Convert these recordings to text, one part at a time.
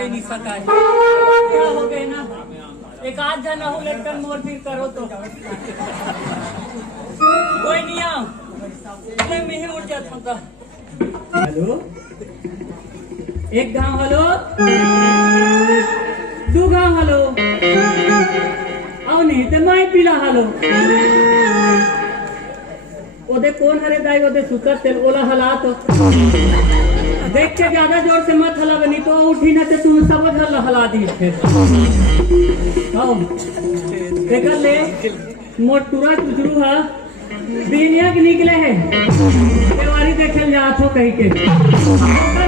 नहीं सका है क्या हो गए ना एक आध जना हो लेकर मोर फिर करो तो कोई नहीं आओ मैं ही उठ जाता हूँ। हेलो एक गाँव हेलो दो गाँव हेलो आओ नहीं तो मैं पीला हेलो ओदे कौन हरे दाई ओदे सुतर तेल ओला हला तो देख के ज्यादा जोर से मत हला बनी तो उठी ना तो तुम सब हला दी फिर देख ले मोटूरा चुचरू है दुनिया के निकले है देवारी देखे जात हो कहीं के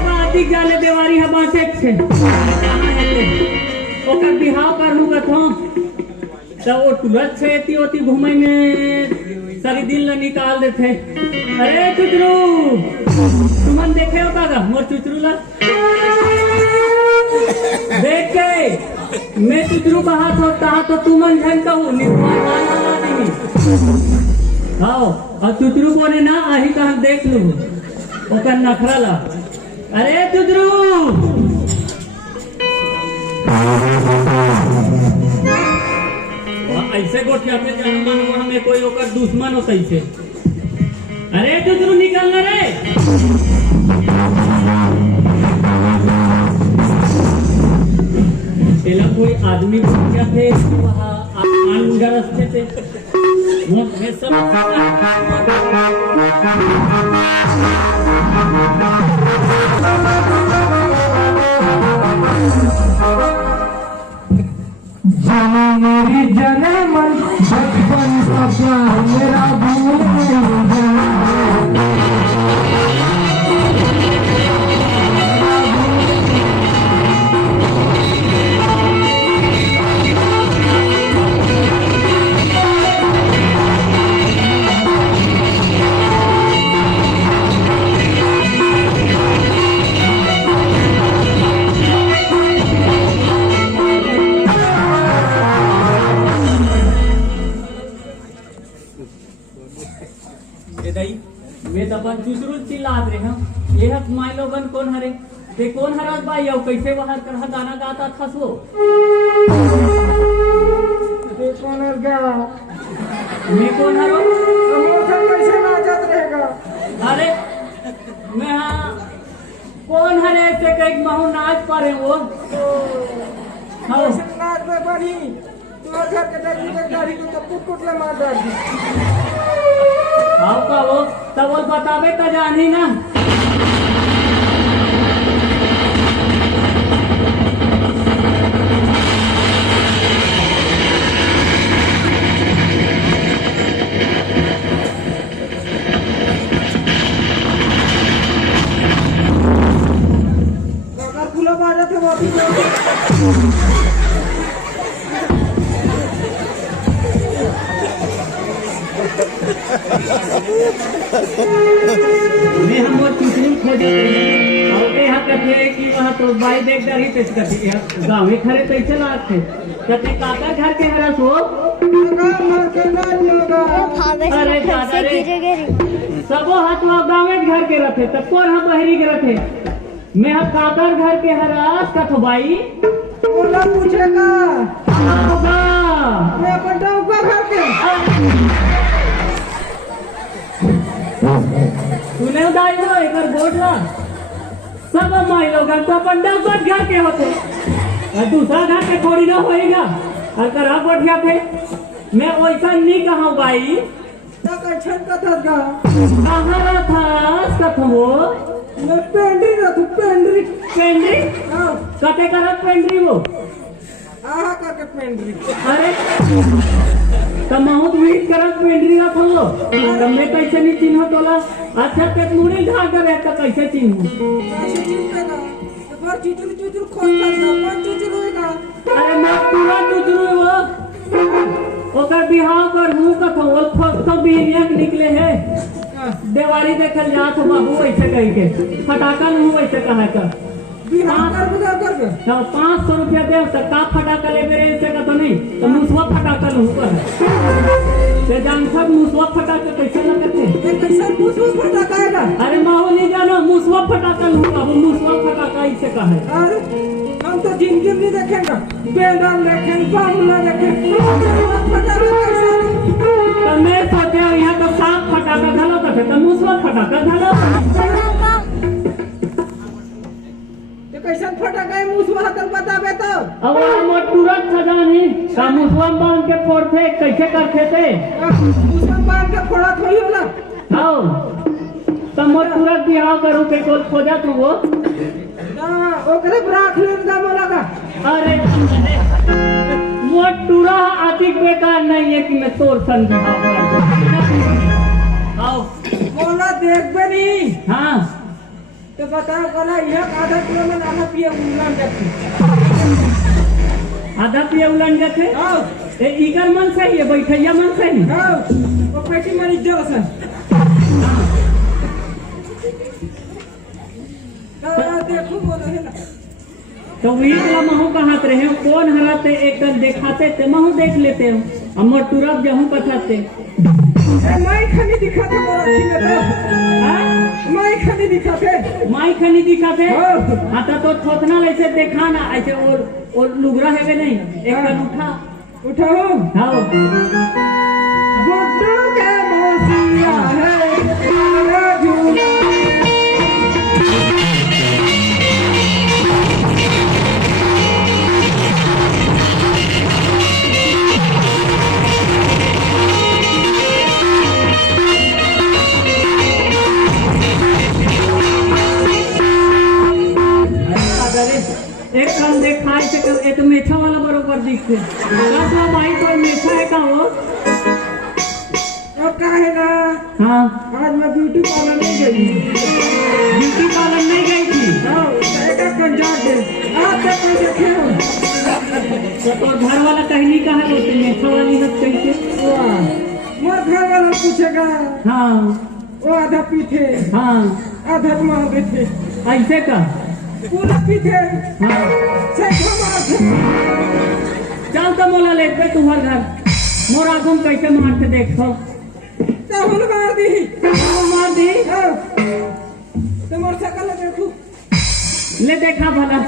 बाती जाले देवारी है बाटे छे ओकर बिहाव कर लू कथो तो वो तुरंत से एती होती घूमे में सारी दिन ला निकाल देते। अरे चुचरू तुमन देखे होता का मोर चुचरू ला देख के मैं चुचरू का हाथ होता तो तुमन झन कहूँ हाँ और चुचरू को ने ना आही कहा देख लू ओकर नखरा ला। अरे चुचरू ऐसे गोठिया पे जनमन हमें कोई ओकर दुश्मन हो कैसे। अरे चुचरू निकलना रे तेला कोई आदमी क्या थे वहाँ रस्ते थे सब जाने मेरी जाने मन बचपन सपना मेरा भूल मैं तपन चुचरू चिल्लात रहे हम ये हक माई लोगन कौन हरे ते कौन हरात भाई और कैसे बाहर कर गाना गाता था सो ते कौन हर गया मैं कौन हरो मोर कैसे नाचत रहेगा। अरे मैं हाँ कौन हरे से कई महू नाच पारे वो हाँ नाच में बनी तोर घर के दाढ़ी को कुट ले मार डाली आओ का वो तब वो बतावे का जानी ना फूला मारा थे वो मैं हम वो चुचरू खोजे और यहाँ कहते कि वहाँ तो बाई देख रही थे कहते गाँव में खड़े कैसे लाते कहते काका घर के हरस हो अरे दादा रे सबो हाथ वहाँ गाँव घर के रखे तब कौन हम बहरी के रखे मैं हम काका घर के हरस कथो बाई बोला पूछेगा मैं बड़ा घर के तूने उदाई हो एक बार वोट ला सब माई लोग तो पंडा ऊपर घर के होते और दूसरा घर के थोड़ी ना होएगा और करा बढ़िया थे मैं वैसा नहीं कहा भाई तक अच्छा कथा का कहाँ था कथमो मैं पेंड्री ना तू पेंड्री पेंड्री हाँ कते करत पेंड्री वो आहा करके पेंड्री अरे तमाहुत वीट करत पेंड्री ना फलो तमे कैसे नहीं चिन्ह तोला अच्छा ते मुड़ी ढा करे त कैसे चिन्ह कैसे चिंतेगा तो पर चुचुर खोजता था पर चुचुर होएगा अरे मैं पूरा चुचरू वो ओकर बिहाव कर हूँ कथो ओल फस्तो बिनियक निकले है देवाली देखल जात बाबू ऐसे कह के फटाका हूँ ऐसे कहा कर बिहार कर बुझा कर के तो 500 रुपया दे तो का फटाका ले मेरे ऐसे का तो नहीं तो मुसवा फटाका हूँ कर ते जान सब मुसवा फटाका कैसे लगते ये कैसे मुसवा फटाका है अरे माहो नहीं जानो मुसवा फटाका हूँ बाबू मुसवा फटाका ऐसे कहा है अरे हम तो जिंदगी में देखेंगे बेदाम देखेंगे बामला देखेंगे तो मैं सोचे यहाँ तो सांप फटाका धलो तो मुसवा फटाका धलो कैसा फटाका है मुसवा हतल बताबे तो अब वो तुरंत सजानी का मुसवा बांध के फोड़ते कैसे करते थे मुसवा बांध के फोड़ा थोड़ी होला आओ तो मोर तुरंत बिहाव करूं के कोल खोजा तू वो ना ओकरे राख ले दाम लगा अरे वो टूरा अधिक बेकार नहीं है कि मैं तोर सन बिहाव कर आओ बोला देख बे नहीं हाँ तो बताओ कला यह आधा किलो में आधा पिए उलान जाती आधा पिए उलान जाते आओ ए इगर मन सही है बैठैया मन सही आओ वो पेटी मरी जल से देखो बोलो है ना तो वीर महू कहात रहे कौन हराते एक दिखाते थे महू देख लेते हो अमर तुरंत जहूं पठाते माई खानी दिखाते मोरा ठीक है माई खानी दिखाते माई खनी दिखाते हाँ। आता तो थोथना ऐसे देखा ना ऐसे और लुगरा है कि नहीं एक हाँ। उठा उठाओ हाँ गुड्डू के मौसिया है तेरा झूला एक कम देखाई से एक मेछा वाला बरोबर दिखते का भाई कोई मेछा है का वो अब का है ना हाँ आज मैं ब्यूटी पार्लर नहीं गई ब्यूटी पार्लर नहीं गई थी हाँ एक कंजाट दे आप तक कोई देखे हो तो घर वाला कहनी का है वो मेछा वाली सब कैसे वाह मोर घर वाला पूछेगा हाँ वो आधा पीते हाँ आधा मांगे थे ऐसे का पूरा पीते हाँ सही चल तो मोला ले पे तुम्हार घर मोरा तुम कैसे मार के देखो चावल मार दी मार दी तो मोर सकल देखू ले देखा भला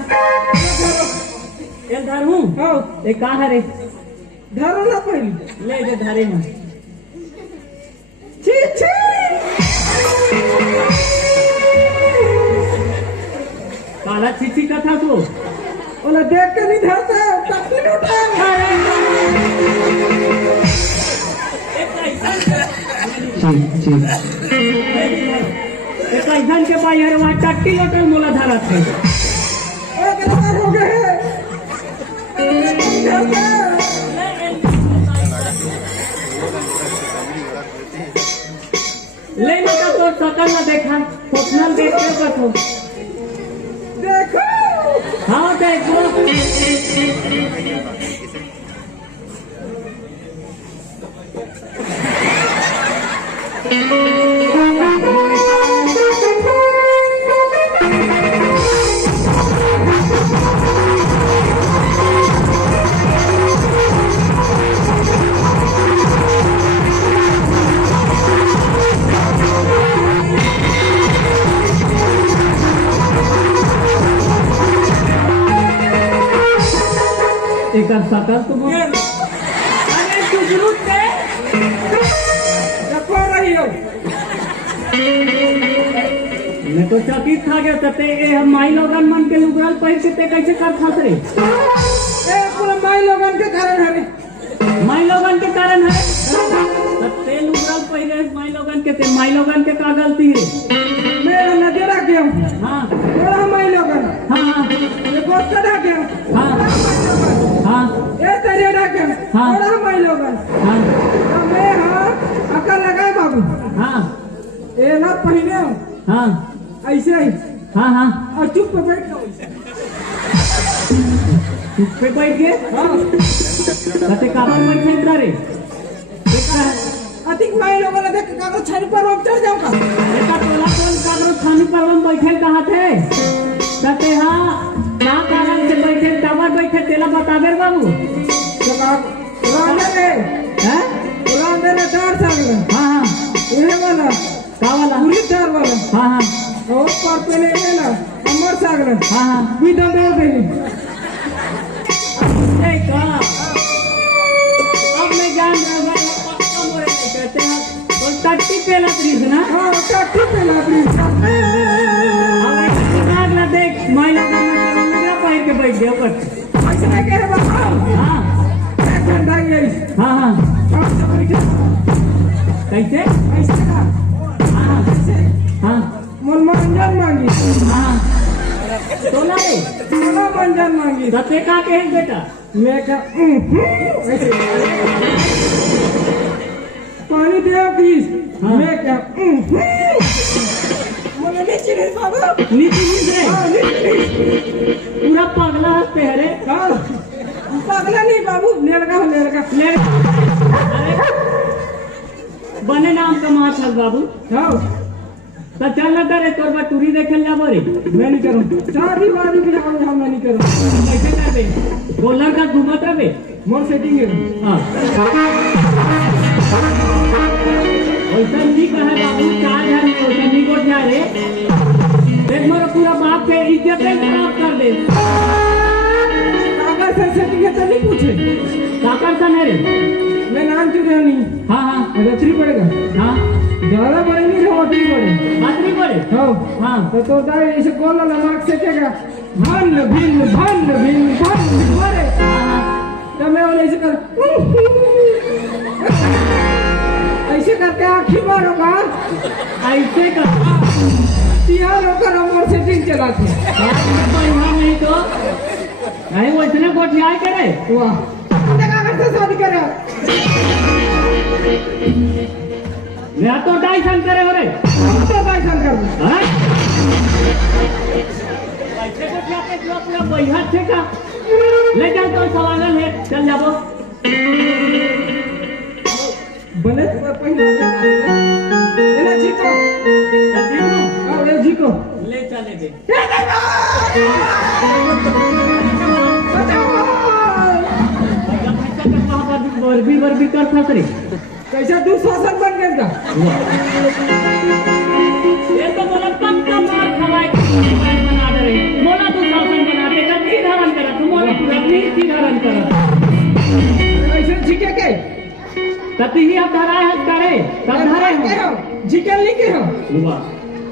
ये धरू हाँ ये का है रे धरो ना पहले ले जे धारे में छी छी काला चिची कथा तो ओला देख के नहीं धरते टक्की नहीं उठाए एक ऐसा के पाई हर वहाँ टट्टी लोटल मोला धरा थे एक नंबर हो गए नहीं धरते ले का तो सकल ना देखा फोटनल देख के कथो देखो हाँ देखो एक सकल तुम अरे टुकड़ू थे देखो रही हो मैं तो चकित था गया तते ए हम माई लोगन मन के लुगरल पैसे ते कैसे कर खात रे ए पूरा माई लोगन के कारण है माई लोगन के कारण है तते लुगरल पहले माई लोगन के ते माई लोगन के का गलती है मेरा नजर आ गया हाँ थोड़ा माई लोगन हाँ ये बहुत कड़ा गया हाँ हाँ ए तेरे आ गया हाँ। थोड़ा माई लोगन हाँ तो मैं हाँ अकल लगाए बाबू हाँ ए ना पहने हो हाँ ऐसे ही हाँ हाँ और चुप पे बैठ जाओ चुप पे बैठ गए हाँ तते काबर बैठे इधर रे अतिक माई लोगों ने देख कागज छानी पर रोक चढ़ जाऊं का एका टोला टोल कागज खानी पर हम बैठे कहाँ थे कहते हाँ ना कारण से बैठे टावर बैठे तेला बताबे रे बाबू तो का रांडे ले हैं रांडे ले चार सागल हाँ हाँ ये वाला का वाला पूरी चार वाला हाँ हाँ और पर पे ले ना अमर सागल हाँ हाँ विदा दे देनी ए का अब मैं जान रहा हूँ पक्का मोरे नहीं कहते हैं और टट्टी पेला प्लीज ना हां काटी पे ला प्लीज हमें दिमाग ना देख मैं लोग ना पैर के बैठ गया ऊपर ऐसे नहीं कह रहा हाँ एक घंटा ही हाँ हाँ और सब बैठे कैसे ऐसे का हाँ ऐसे हाँ मन मंजन मांगी हाँ तोला रे सोना मंजन मांगी सत्य का कहे बेटा मैं क्या ऐसे पानी दे प्लीज हाँ। मैं क्या मुझे नीचे नहीं बाबू नीचे नीचे हाँ नीचे पूरा पगला हंसते है रे हाँ पगला नहीं बाबू लड़का हो लड़का ले अरे बने नाम का माछल बाबू हाँ तो चल ना करे तोर बटूरी देखे जाबो रे मैं नहीं करूँ शादी वादी भी हम मैं नहीं करूँ कैसे करबे बोलर का घूमत रहे मोर सेटिंग है हाँ वैसा नहीं कहे बाबू 4 घर में वैसा नहीं को जा रे देख मोरा पूरा बाप के इज्जत खराब कर दे काका सर सेटिंग है तो नहीं पूछे काकर सन है रे मैं नाम चुरा नहीं हाँ हाँ रत्री पड़ेगा हाँ ज्यादा बड़े नहीं रोटी बड़े बातरी पड़े हाँ हाँ तो दाई ऐसे कॉल वाला मार्क से क्या भन भिन्न मारे हाँ तो मैं वाले ऐसे कर ऐसे करके आँखी मारूंगा ऐसे कर तिहार होकर हम और सेटिंग चलाते यहाँ नहीं तो नहीं वैसे गोठियाई करे वाह देखा करते शादी करे मैं तो डाइसन करे हो रे तो दाई शंकर हाँ? ऐसे गोठियाते जो पूरा बैठा थे का ले जाओ तो सवाल है चल जाबो बने तो पहले ले जीतो हाँ ले जीतो ले चले गए वर्बी कर रे कैसा दुशासन बन गया का ये तो बोला पक्का मार खवाए बना दे रहे मोला तो शासन बनाते का की धारण करा तुम मोला पूरा की धारण करा ऐसे जीके के तभी ही अब धराए है करे तब धराए हो जीके लिखे हो हुआ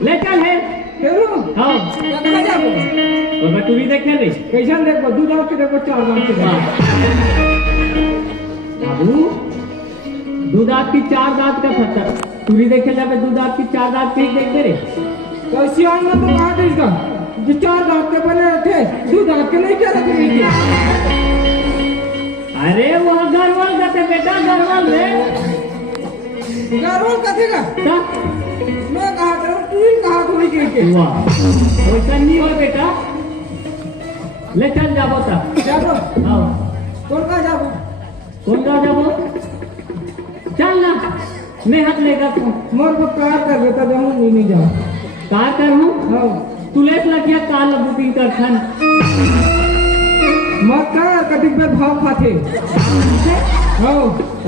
ले चल है केरो हां कहां जाबो और बटुरी देखे ले कैसा देखो दो दांत के देखो चार दांत के देखो बाबू दो दांत की 4 दांत का फटा तुरी देखे जाबे 2 दांत की 4 दांत की देख दे रे कैसी आन तो कहा दे इसका जो चार दांत के बने थे दो दांत के नहीं क्या रखे थे अरे वो गरवाल करते बेटा गरवाल रे गारोल कथेगा ता मैं कहा था तू ही कहा कोई के वाह वैसा नहीं हो बेटा ले चल जाबो ता जाबो आओ कौन का जाबो कौन का जाबो चल ना मैं हाथ लेगा तू मोर को कार कर देता जाऊं नहीं जाऊं कार करूं हां तुलेस लगिया कार बुकिंग कर छन मत कार कटिंग पे भाव खाते हां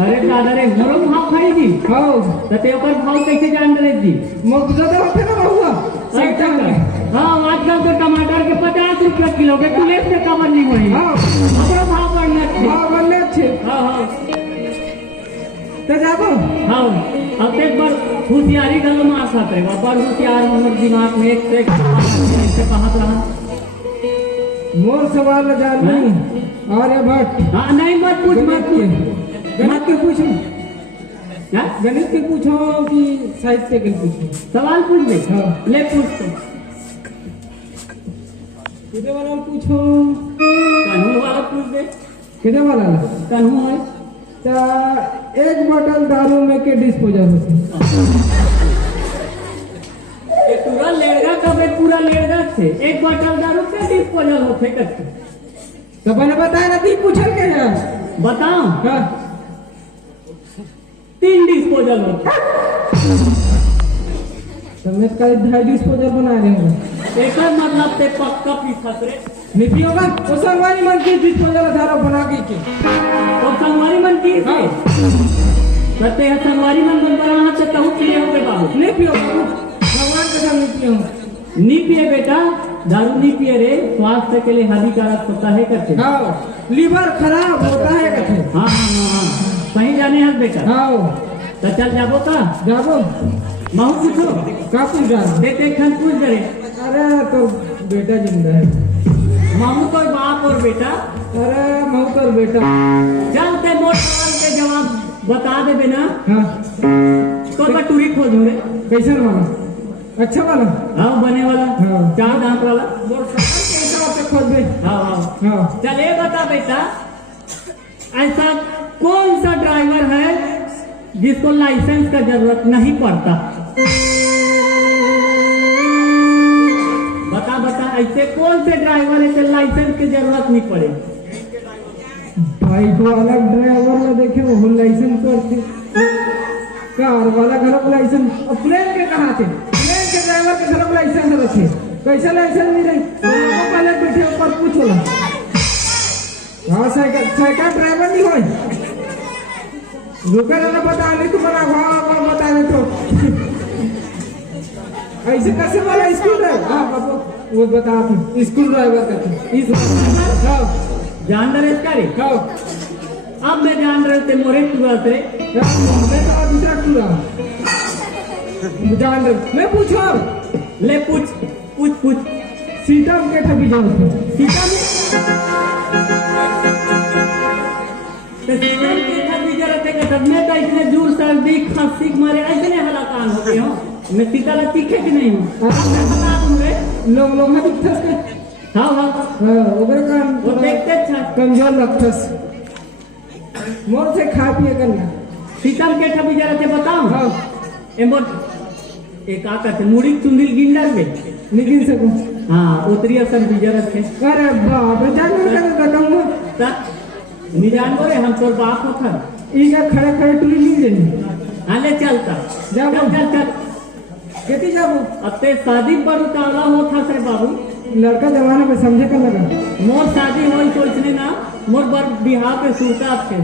अरे दादा रे मोरो भाव खाई दी हां तते ओकर भाव कैसे जान रहे जी मोर ज्यादा होते ना बहुआ सही तक हां आजकल तो टमाटर के 50 रुपया किलो के तुलेस से कवर नहीं होई हां अपना भाव बढ़ना छे हां बनने अच्छे हां हां तो जाबो हाँ अब एक बार होशियारी गलो मार सकते हैं बार होशियार हमर दिमाग में एक से कहा रहा मोर सवाल जान नहीं अरे भट्ट हाँ नहीं मत पूछ गणित के पूछो क्या गणित के पूछो कि साहित्य के पूछो सवाल पूछ ले हाँ। ले पूछ तो किधर वाला पूछो कानून वाला पूछ दे किधर वाला कानून है तो एक बोतल दारू में के डिस्पोजल होते ये पूरा लेड़गा कब एक पूरा लेड़गा थे एक बोतल दारू के डिस्पोजल होते करते तो मैंने बताया ना ती पूछल के है बताओ हाँ 3 डिस्पोजल होते। तुमने कल 2.5 डिस्पोजल बना रहे हो। एक मतलब ते पक्का पीछा रे नहीं पियोगा तो संगवारी मन की डिस्पोजल धारा बना के तो संगवारी मन की से कहते हैं संगवारी मन बना हाथ से कहूँ पिए हो बाबू नहीं पियो भगवान के साथ नहीं पियो। नहीं पिए बेटा, दारू नहीं पिए रे, स्वास्थ्य के लिए हानिकारक होता है कहते। हाँ लीवर खराब होता है कहते। हाँ हाँ हाँ हाँ कहीं जाने हैं बेटा। हाँ तो चल जाबो का जाबो महू पूछो का पूछ रहा देते खन पूछ करे। अरे तो बेटा जिंदा है। महू कोई बाप और बेटा। अरे महू कर बेटा चलते मोट सवाल के जवाब बता दे बिना। हाँ तो कटोरी खोजो रे। कैसा वाला अच्छा वाला हाँ बने वाला हाँ। 4 दांत वाला मोर कैसा होता खोज दे। हाँ हाँ हाँ चल ये बता बेटा, ऐसा कौन सा ड्राइवर है जिसको लाइसेंस का जरूरत नहीं पड़ता? बता बता ऐसे कौन से ड्राइवर है जिसको लाइसेंस की जरूरत नहीं पड़े? भाई को अलग ड्राइवर में देखे वो लाइसेंस करते कार वाला घर लाइसेंस प्लेन के कहा थे प्लेन के ड्राइवर के घर लाइसेंस रखे कैसा लाइसेंस नहीं रही तो पहले बैठे ऊपर पूछ होला। हाँ साइकिल ड्राइवर नहीं हो रुका ना बता नहीं तुम्हारा भाव बता दे तो ऐसे कैसे वाला स्कूल ड्राइवर। हाँ बाबू वो बता थे स्कूल ड्राइवर का इस जान रहे इसका रे हाँ अब मैं जान रहे थे मोरे तुरंत रे मैं तो दूसरा टूरा जान रहे मैं पूछो ले पूछ पूछ पूछ सीता के ठगी जाओ सीता में तो सीता के ठगी जरूरत है कि मैं तो इतने दूर सर्दी खांसी मारे ऐसे हलाकान होते हो मैं सीता ला तीखे कि नहीं हूँ बता दूंगे लोग लोग हाथ उठस के हाँ हाँ हाँ ओकर काम वो देखते अच्छा कमजोर लगतस मोर से खा पिए करना सीतम के ठगी जरूरत है बताओ। हाँ एमोट एक आता थे मुड़ी चुंदिल गिंडर में निगिन सको हाँ उतरी असर भी जरूरत है। अरे बाप रे जान कर कहूँ तब निजान बोले हम तोर बाप होता इका खड़े खड़े टुली नहीं देनी हाँ ले चलता जाओ। चल चल चल केती जाबो अब ते शादी पर उतावला होता सर बाबू लड़का जमाने में समझे कर लगा मोर शादी होई तो इसने ना मोर बर बिहार पे सूता थे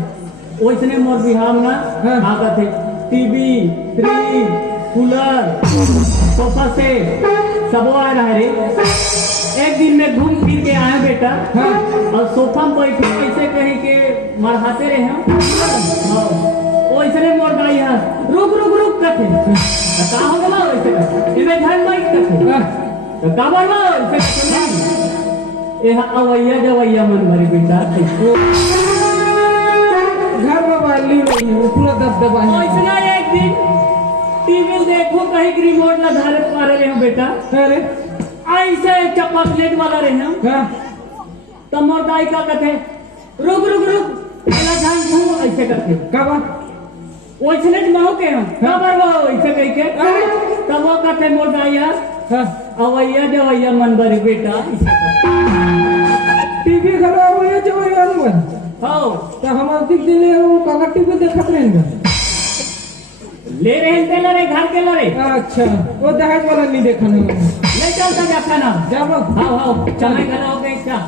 ओइसने मोर बिहार ना हाँ। आका थे टीवी फ्रिज कूलर सोफा से सब आ रहा है रे। एक दिन में घूम फिर के आया बेटा हाँ और सोफा में बैठे कैसे कहीं के मरहाते रहे हम ओइसने मोर गाई है रुक रुक रुक करते का हो गला वैसे इमे घर में करते तो का बोल रहा है ये अवैया जवैया मन भरी बेटा घर में वाली नहीं है पूरा दबदबा है। इसना एक दिन टीवी देखो कहीं की रिमोट ना धारे पारे रहे हो बेटा अरे ऐसे चॉकलेट वाला रहे हम हाँ तब मोर दाई का कहते रुक रुक रुक पहला ध्यान घूम ऐसे करते कब ओइसने महू के हम का बरवा ऐसे कह के तब वो कहते मोर दाईया हाँ अवैया जवैया मन भरी बेटा ऐसे टीवी घर में जो है अनुमान हो तो हम अधिक दिन वो काका टीवी देखत रहेंगे ले रहे हैं लड़े घर के लड़े अच्छा वो दहेज वाला नहीं देखा नहीं ले चलता जाता ना जाबो हाँ हाँ चले गए हो गए क्या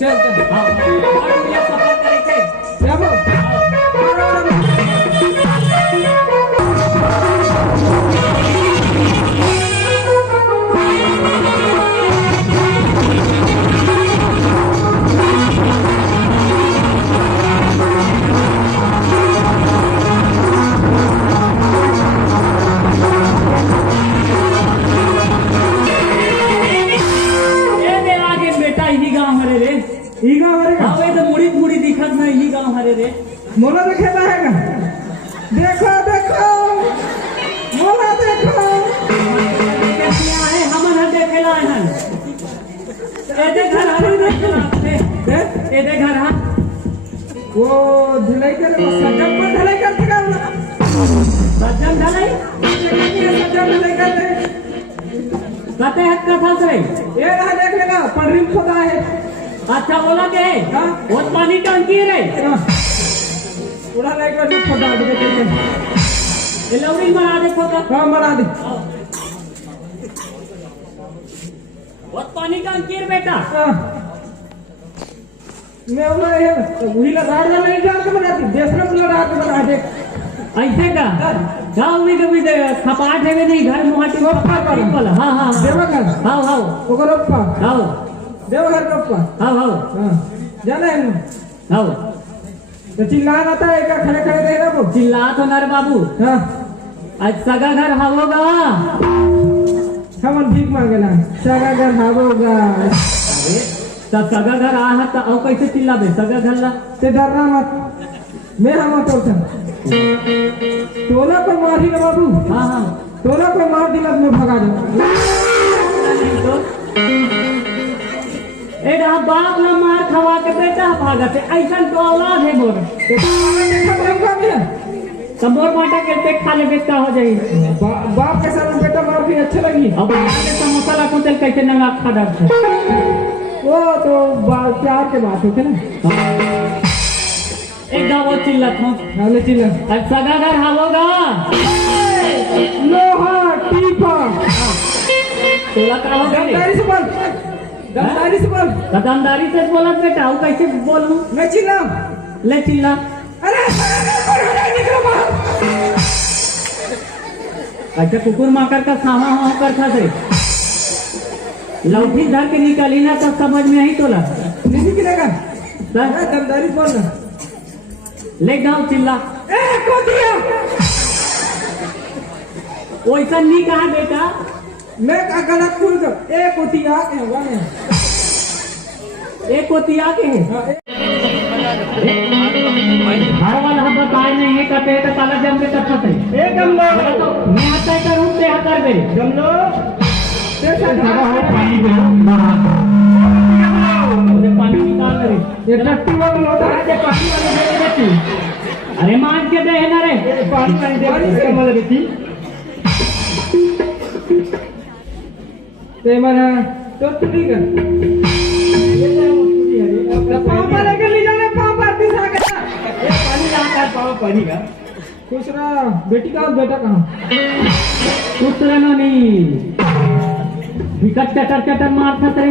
चलता हाँ और मुझे सफर करे थे जाबो ईगा हरे हाँ वे तो मुड़ी मुड़ी दिखत ना यही गाँव हरे रे मोला देखे रहेगा देखो देखो मोला देखो क्या है हमन हर देखे लाए हैं एदे घर हरे देखे लाए एदे घर हाँ वो ढलाई करे वो सजन पर ढलाई करते का सज्जन ढलाई सजन ढलाई करते कहते हैं कथा से ये रहा देख लेगा पड़री में खोदा है अच्छा बोला के हाँ बहुत पानी टंकी है रे उड़ा लाइट वाली खोदा देख लेते ये लौड़ी बना दे खोका। हाँ बना दे। बहुत पानी का अंकीर बेटा। हाँ। मैं बोला ये वही लगा नहीं डाल के बनाती देशना लगा के बना दे ऐसे का गाँव में कभी खपाट है नहीं घर मुहाटी वाला। हाँ हाँ देवघर हाँ हाँ ओकर अप्पा हाँ देवघर के अप्पा हाँ हाँ हाँ जाना है हाँ तो चिल्लाना आता है क्या खड़े खड़े रहे ना वो चिल्ला तो नर बाबू। हाँ आज सगा घर होगा हम भीख मांगेला सगा घर होगा। अरे तब सगा घर आ तो और कैसे चिल्ला बे सगा घर ला ते डरना मत मैं हम तो टोला को मार ही ना बाबू। हाँ हाँ टोला को मार दिला मैं भगा दूँ नहीं तो एडा बाप ला मार खवा के बेटा भागत है ऐसा तो औलाद है मोर। मोर बाटा के पेट खा ले बेटा हो जाई। बाप के साथ बेटा मार भी अच्छी लगी। अब आगे समोसा ला कुचल कैसे नंगा खा डाल वो तो प्यार के बात होते ना। एक गाँव चिल्लत हूँ हाले चिल्ला अब सगा घर होगा लोहा टीपा तोला का होगा गद्दारी से बोल गद्दारी से बोल कदमदारी से बोला बेटा वो कैसे बोलूं मैं चिल्ला ले चिल्ला। अरे निकलो बाहर। अच्छा कुकुर माकर का सामा हो कर था से लौठी धर के निकली ना तब समझ में ही तोला नहीं निकलेगा गद्दारी बोल ना ले गाँव चिल्ला ए कोतिया वैसा नहीं कहा बेटा मैं का गलत पूछ दो ए कोतिया के होगा मैं एक कोतिया के है घर वाला हम बताए नहीं है कहते हैं तो काला जम के कथा थे एकदम लो मैं आता है करूँ ते हतर बे जम लो ते सारा हो पानी पे मुझे पानी निकाल रे ये टट्टी वाला लोटा के पानी वाले दे देती। अरे मान के दे है ना रे पानी पानी दे कमल बेटी ते मना तो ठीक है पापा लेके ले जाने पापा दिशा के पानी लाकर पाओ पानी का खुश रहा बेटी का बेटा कहाँ कुछ रहना नहीं विकट चटर चटर मारता थे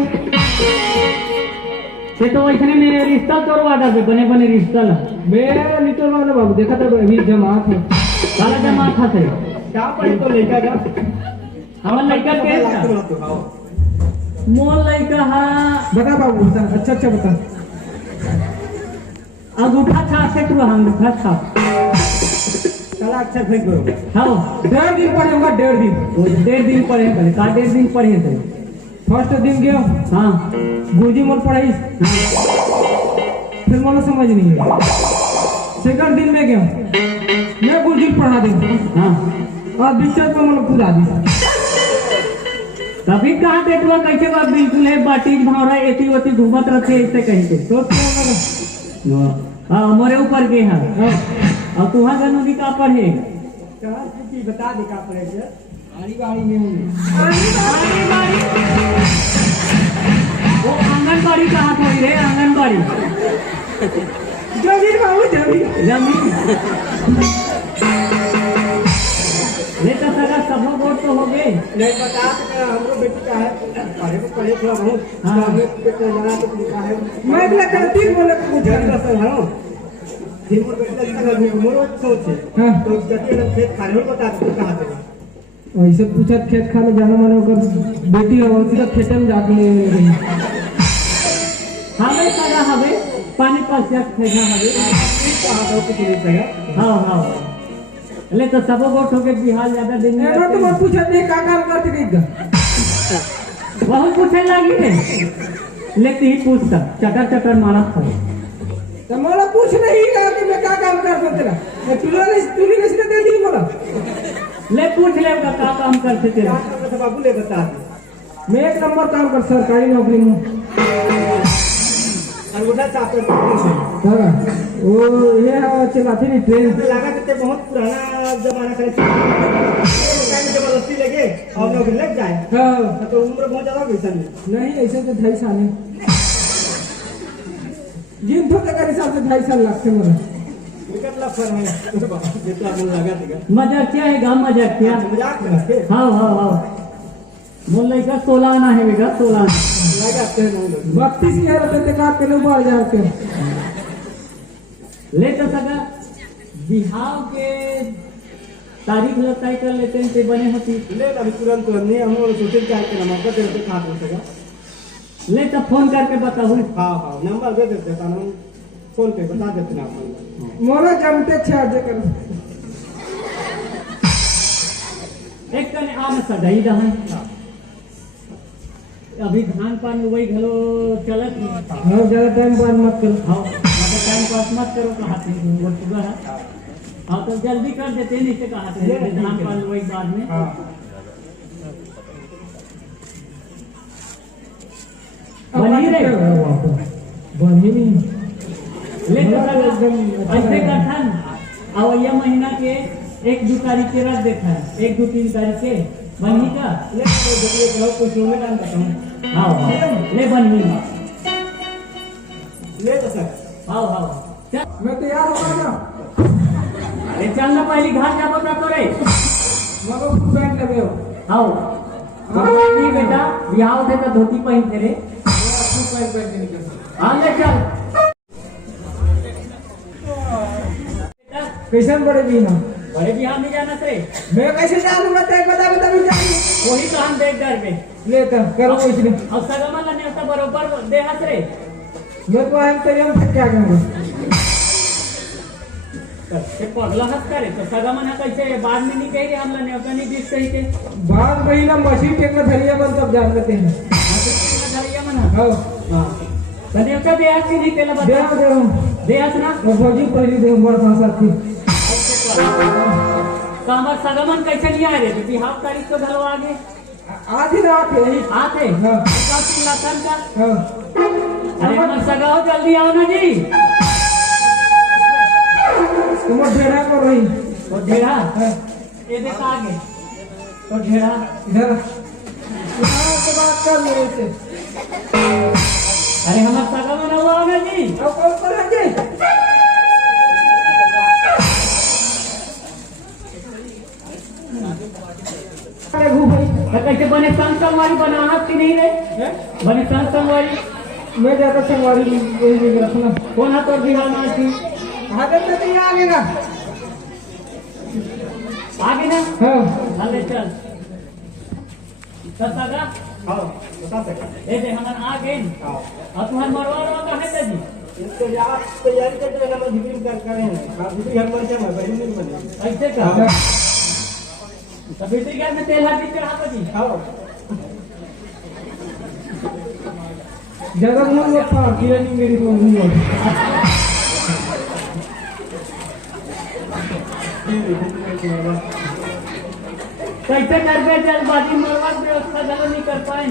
ये तो वैसे में रिश्ता तोड़वा दे बने बने रिश्ता ला मैं लिटल वाला बाबू देखा था अभी जमात है सारा जमा था थे क्या पढ़े तो लेकर जा हमारे लड़का के मोल लड़का हाँ बता बाबू बता अच्छा अच्छा बता अंगूठा छाप से तू अंगूठा छाप चला अच्छा फेंक दो हाँ 1.5 दिन पढ़े होगा 1.5 दिन वो 1.5 दिन पढ़े थे का 1.5 दिन पढ़े थे फर्स्ट दिन गया हाँ गुरुजी मोर पढ़ाई फिर मोला समझ नहीं है सेकंड दिन में गया मैं गुरुजी पढ़ा दूँ हाँ और बीच में मोला पूरा दी तभी कहा देखवा कैसे बात बिल्कुल है बाटी भावरा एती ओती घूमत रहते ऐसे कहीं के तो हाँ हमारे ऊपर के हाँ और तुम्हारा जनों का पढ़ेगा बता दे का पढ़ेगा आड़ी बाड़ी में होंगे वो आंगनबाड़ी कहाँ थोड़ी रे आंगनबाड़ी जमीन बाबू जमीन जमीन ले तो सगा सबो वोट तो हो गए नहीं बता हम लोग बेटी का है पढ़े को पढ़े थोड़ा बहुत हमें बेटा जाना तो लिखा है मैं अगला गलती बोले को जान का सर हां दिन मोर बेटा का मोर सोच है तो जति लोग खेत खाने हो बता दो कहां से ऐसे पूछा खेत खाने जाना माने कर बेटी हो सीधा खेत में जाके ले गई हमें सगा हमें पानी पास जाके फेंका हमें कहां तो कुछ नहीं सगा हाँ हाँ ले तो सबो वोट हो गए बिहार ज्यादा दिन में तो मत पूछा नहीं का काम करते गई बहुत पूछने लगी है लेकिन ही पूछता चटर चटर मारा था तो मोला पूछ नहीं रहा कि मैं क्या काम कर सकते ना मैं तुली ने दे दी मोला ले पूछ ले का काम करते थे बाबू ले बता मैं 1 नंबर काम कर सरकारी नौकरी में अंगूठा चाहते हां वो ये चलाती नहीं ट्रेन लगा करते बहुत पुराना जमाना का जबरदस्ती लगे और नौकरी लग जाए हां तो उम्र बहुत ज्यादा वैसा नहीं ऐसे तो 2.5 साल है जिन तो तक हिसाब से 2.5 साल लगते मोला कितना फर है जितना मन लगा था मजाक क्या है गा मजाक क्या मजाक में थे हाँ हाँ हाँ बोल रही का 16 आना है बेटा 16 आना लगाते हैं 32,000 रुपए का किलो बाहर जाके ले तो सका बिहाव के तारीख लोग तय कर लेते हैं ते बने होती ले अभी तुरंत नहीं हम लोग सोचे क्या के नंबर का तेरे पे खा देगा ले तो फोन करके बताऊँ हाँ हाँ नंबर दे देते कानून फोन पे बता देते ना अपन मोरा जमते चार्ज कर एक कने आम सदाई दहन अभी धान पान वही घलो चलत हाँ ज्यादा टाइम पास मत करो हाँ टाइम पास मत करो कहा थे वो सुबह है हाँ तो जल्दी कर देते नहीं से कहा थे धान पान वही बाद में बनी रे बनी ले तो ऐसे करथन और ये महीना के 1-2 तारीख के रख देता है 1-2-3 तारीख के बनी का ले कुछ लोग काम करता हूँ हाँ ले बनी ले तो सर हाँ हाँ चल मैं तैयार हो गया अरे चल ना पहली घाट जा बता तो रे मगर पैंट लगे हो आओ नहीं बेटा बिहाव से तो धोती पहन थे रे पैंट निकल हाँ ले चल कैसे बड़े भी ना बड़े बिहाव नहीं जाना थे मैं कैसे जानूंगा तेरे बता बता भी जानी वही तो हम देख डर में ले कर करो इसने अब सगमा लाने उसका बरोबर दे हाथ रे मैं तो हम तैयार से क्या करूंगा ये पगला हंस करे तो सगमा ना कैसे बाद में नहीं कहेंगे हम लाने उसका नहीं बीच सही के बाद महीना मशीन टेक में धरिया बन तब जान लेते हैं धरिया मना हाँ हाँ तने उसका दे हाथ की नहीं तेला दे बता दे हाथ ना वो फौजी पहली दे हमारे पास आती तो हमारे सगमन कैसे लिया है रे बिहाव तारीख को घलो आगे आधी रात है आते हाँ लखन का हाँ अरे मत सगाओ जल्दी आओ ना जी तुम ढेरा कर रही तो ढेरा हाँ ये देखा आगे तो ढेरा इधर के बात कर मेरे से अरे हमारे सगमन हुआ होगा जी अब कौन पर है जी अरे घू भाई तो कैसे बने संग संगवारी बनाहत की नहीं रे बने संग संगवारी मैं ज्यादा संगवारी वही रखना कौन हाथ और बिहार में थी हाथ में तो ये आगे ना आगे ना हाँ अरे चल सगा हाँ बता सकते ये दे हमारे आगे हाँ और तुम्हारे मरवा कहाँ है जी इसको आप तैयारी करके ना डिग्री कर करें आप डिग्री हर वर्ष में बड़ी नहीं बने ऐसे का तो बेटी घर में तेल हाथ चढ़ा पर जी हाँ ज्यादा मन मत पा किया नहीं मेरी को नहीं कैसे करके जल्दबाजी मरवा व्यवस्था जल्द नहीं कर पाए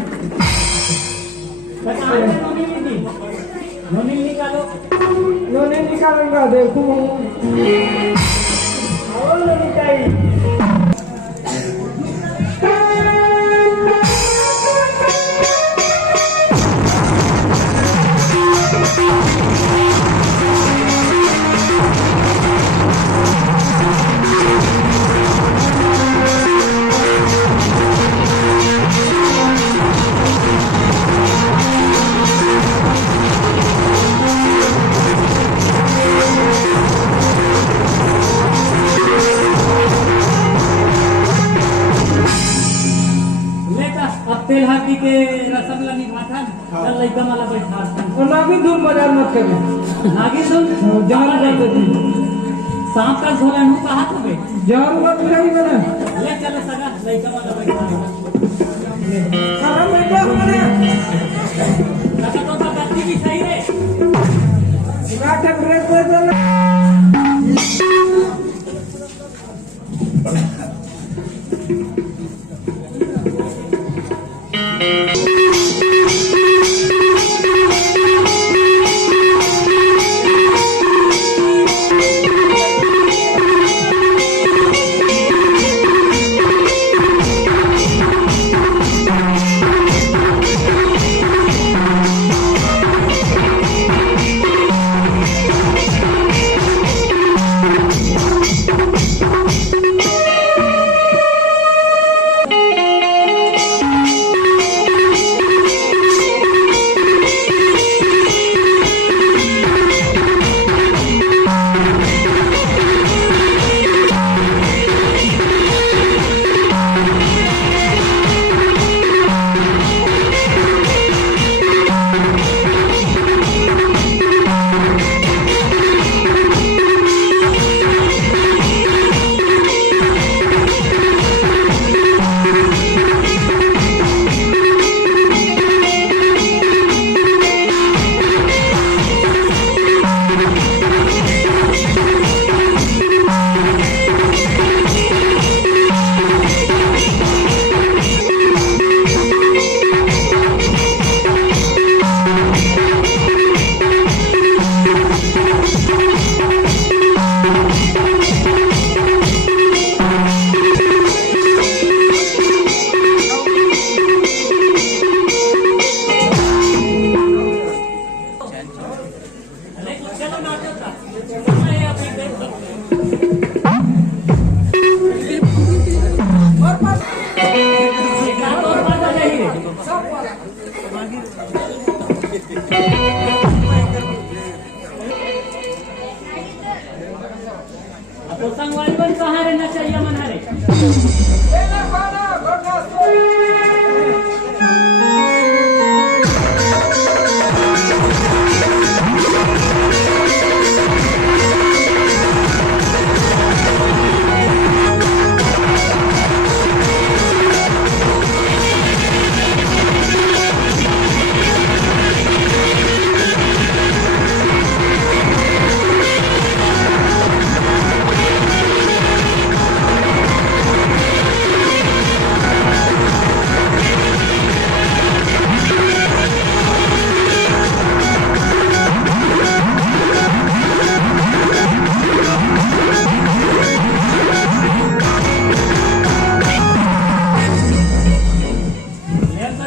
नोनी निकालो लो नहीं निकालूंगा देखो और नहीं चाहिए तेल हाथी के रसम लगी भाठा चल लइका वाला बैठा और नागी दूर बाजार मत करिए नागी सुन जहाँ जाते थे सांप का झोला नु कहा तो बे जहाँ मत नहीं बना ले चलो सगा लइका वाला बैठा सारा बैठा बना सगा तो गलती भी सही है नाटक ब्रेक पर चल नचैया मन हरे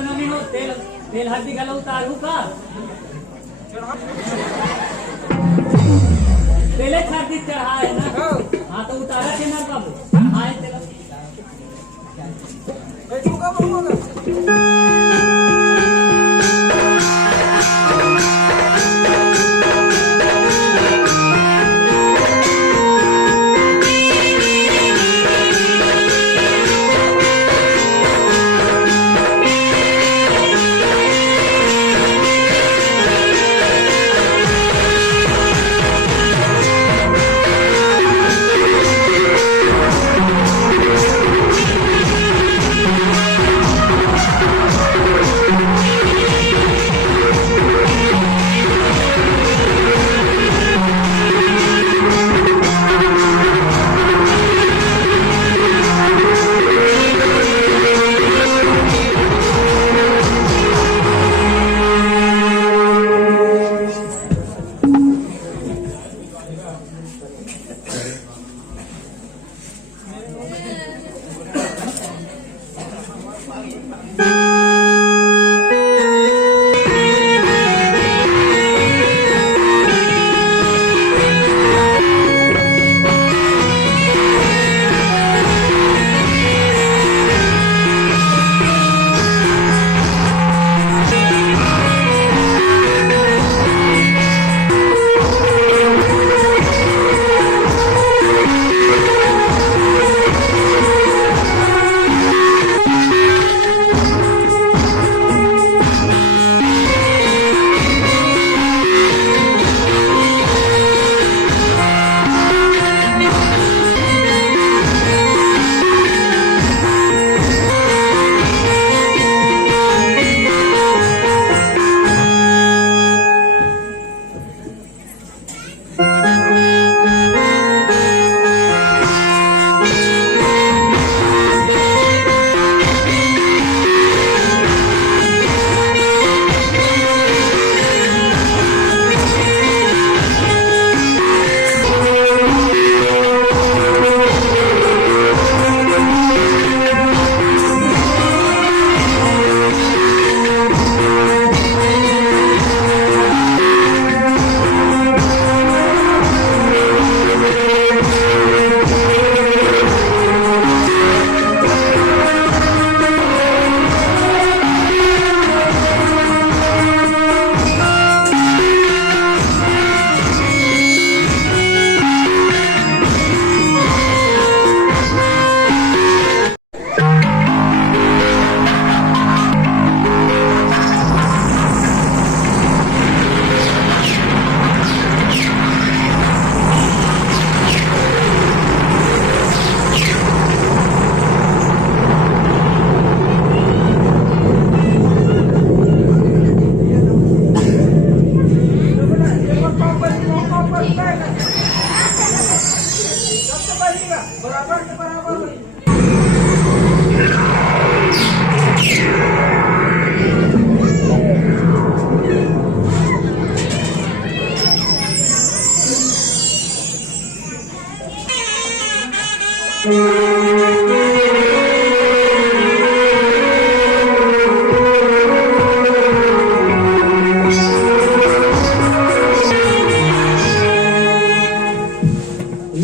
तेल हल्दी गला उतारू का तेले छाती चढ़ा है ना हाँ तो उतारा थे ना बाबू हाँ तेला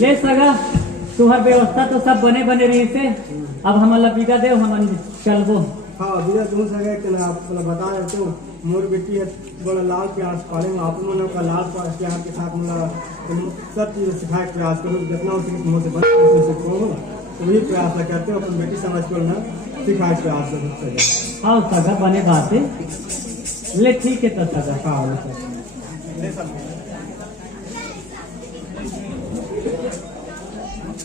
ले सगा तुहर व्यवस्था तो सब बने बने रही से अब हम विदा दे हम चलबो। हाँ विदा तुम सगे के ना आप बता देते हो मोर बेटी है बड़ा लाल प्यार से पालेंगे आप लोगों का लाल प्यार के साथ मेरा सब चीज़ सिखाए प्रयास करो जितना हो सके मुझसे बच सीखो तो वही प्रयास करते हो अपनी बेटी समझ कर ना सिखाए प्रयास करो। हाँ सगा बने बात है ले ठीक है तो सगा ले सब